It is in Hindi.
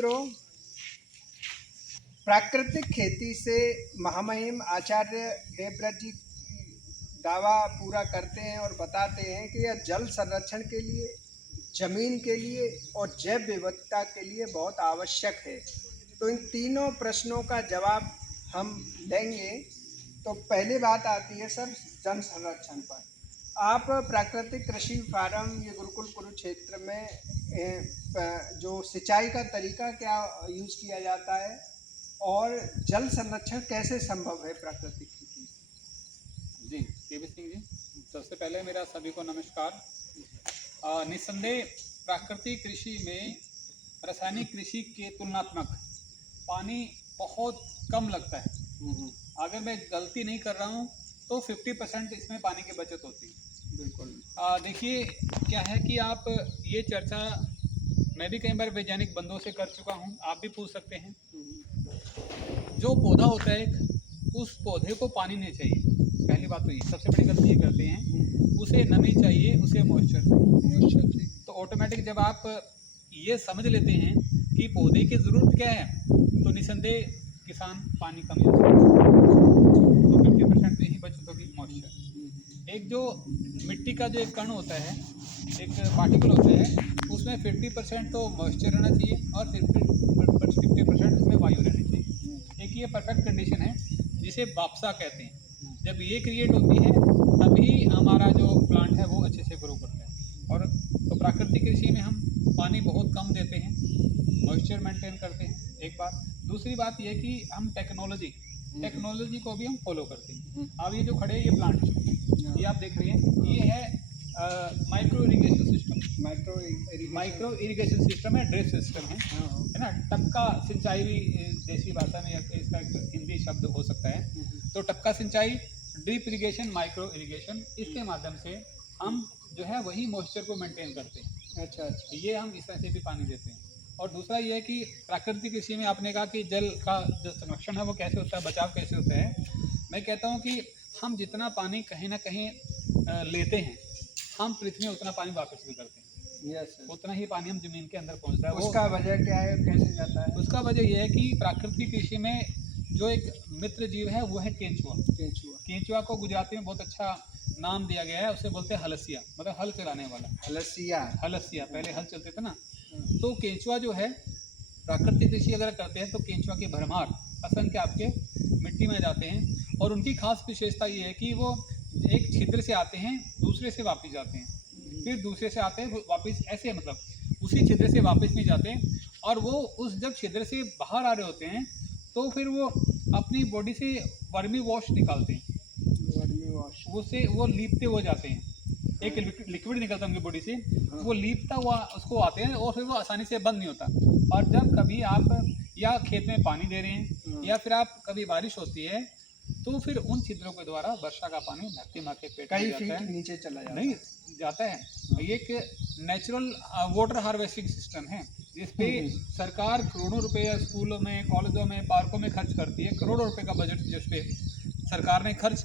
मित्रों, प्राकृतिक खेती से महामहिम आचार्य देवव्रत जी दावा पूरा करते हैं और बताते हैं कि यह जल संरक्षण के लिए, जमीन के लिए और जैव विविधता के लिए बहुत आवश्यक है। तो इन तीनों प्रश्नों का जवाब हम लेंगे। तो पहली बात आती है सर जल संरक्षण पर। आप प्राकृतिक कृषि फार्म ये गुरुकुल कुरुक्षेत्र में जो सिंचाई का तरीका क्या यूज किया जाता है और जल संरक्षण कैसे संभव है प्राकृतिक खेती? जी केवी सिंह जी, सबसे पहले मेरा सभी को नमस्कार। निस्संदेह प्राकृतिक कृषि में रासायनिक कृषि के तुलनात्मक पानी बहुत कम लगता है। अगर मैं गलती नहीं कर रहा हूँ तो 50% इसमें पानी की बचत होती है। बिल्कुल। देखिए क्या है कि आप ये चर्चा मैं भी कई बार वैज्ञानिक बंदों से कर चुका हूँ, आप भी पूछ सकते हैं। जो पौधा होता है उस पौधे को पानी नहीं चाहिए, पहली बात तो ये सबसे बड़ी गलती ये करते हैं। उसे नमी चाहिए, उसे मॉइस्चर चाहिए। तो ऑटोमेटिक जब आप ये समझ लेते हैं कि पौधे की ज़रूरत क्या है तो निस्संदेह किसान पानी कम यूज करता है, तो 50% तो यही बचत होगी मॉइस्चर। एक जो मिट्टी का जो एक कण होता है, एक पार्टिकल होता है, उसमें 50% तो मॉइस्चर रहना चाहिए और 50% उसमें वायु रहनी चाहिए। एक ये परफेक्ट कंडीशन है जिसे वापसा कहते हैं। जब ये क्रिएट होती है तभी हमारा जो प्लांट है वो अच्छे से ग्रो करता है। और तो प्राकृतिक कृषि में हम पानी बहुत कम देते हैं, मॉइस्चर मेंटेन करते हैं, एक बात। दूसरी बात ये कि हम टेक्नोलॉजी को भी हम फॉलो करते हैं। अब ये जो खड़े ये प्लांट ये आप देख रहे हैं, ये है micro irrigation system. Micro irrigation system है, ड्रिप सिस्टम है ना। टपका सिंचाई भी देसी भाषा में इसका एक हिंदी शब्द हो सकता है। तो टपका सिंचाई, ड्रिप इरिगेशन, माइक्रो इरिगेशन, इसके माध्यम से हम जो है वही मॉइस्चर को मेंटेन करते हैं। अच्छा। ये हम इस तरह से भी पानी देते हैं। और दूसरा ये है कि प्राकृतिक कृषि में आपने कहा कि जल का जो संरक्षण है वो कैसे होता है, बचाव कैसे होता है। मैं कहता हूँ कि हम जितना पानी कहीं ना कहीं लेते हैं, हम पृथ्वी में उतना पानी वापस भी करते हैं। यस। उतना ही पानी हम जमीन के अंदर पहुँचता है। उसका वजह क्या है, कैसे जाता है? उसका वजह यह है कि प्राकृतिक कृषि में जो एक मित्र जीव है वो है केंचुआ। केंचुआ को गुजराती में बहुत अच्छा नाम दिया गया है, उसे बोलते हैं हलसिया, मतलब हल चलाने वाला। हलसिया पहले हल चलते थे ना। तो केंचुआ जो है प्राकृतिक कृषि अगर करते हैं तो केंचुआ की भरमार असंख्य आपके मिट्टी में जाते हैं। और उनकी खास विशेषता ये है कि वो एक छिद्र से आते हैं, दूसरे से वापस जाते हैं, फिर दूसरे से आते हैं वापस, ऐसे मतलब उसी छिद्र से वापस नहीं जाते। और वो उस जब छिद्र से बाहर आ रहे होते हैं तो फिर वो अपनी बॉडी से वर्मी वॉश निकालते हैं, उससे वो लीपते हो जाते हैं। एक लिक्विड निकलता है उनकी बॉडी से, वो लीपता हुआ उसको आते हैं और फिर वो आसानी से बंद नहीं होता। और जब कभी आप या खेत में पानी दे रहे हैं या फिर आप कभी बारिश होती है तो फिर उन छिद्रों के द्वारा वर्षा का पानी धरती माँ के पेट में जाता है, नीचे चला जाता नहीं जाता है। ये एक नेचुरल वाटर हार्वेस्टिंग सिस्टम है जिसपे सरकार करोड़ों रुपए स्कूलों में, कॉलेजों में, पार्कों में खर्च करती है। करोड़ों रुपए का बजट जिसपे सरकार ने खर्च